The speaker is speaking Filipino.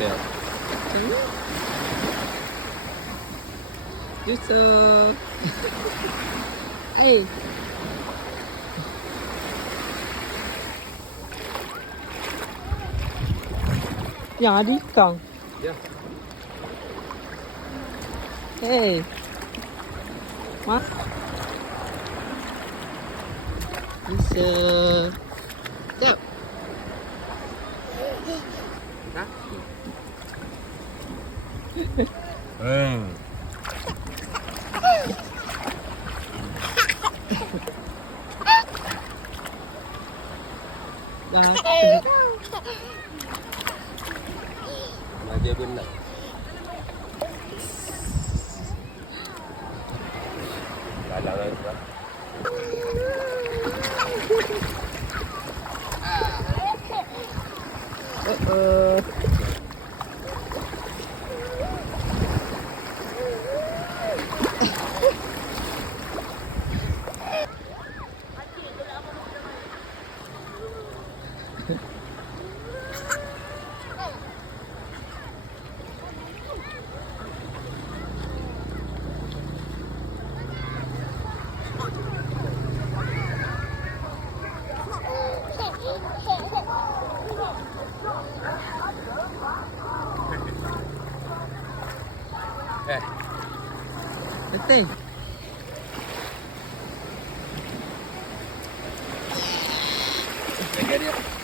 milk. Yusuf. Hey. Ja, die kan. Ja. Hey. Wat? Yusuf. Zo. Hả? Ừ. Đó. Mà chơi bên này. Lại lên đó. Ê. Ito. Lagyan niya.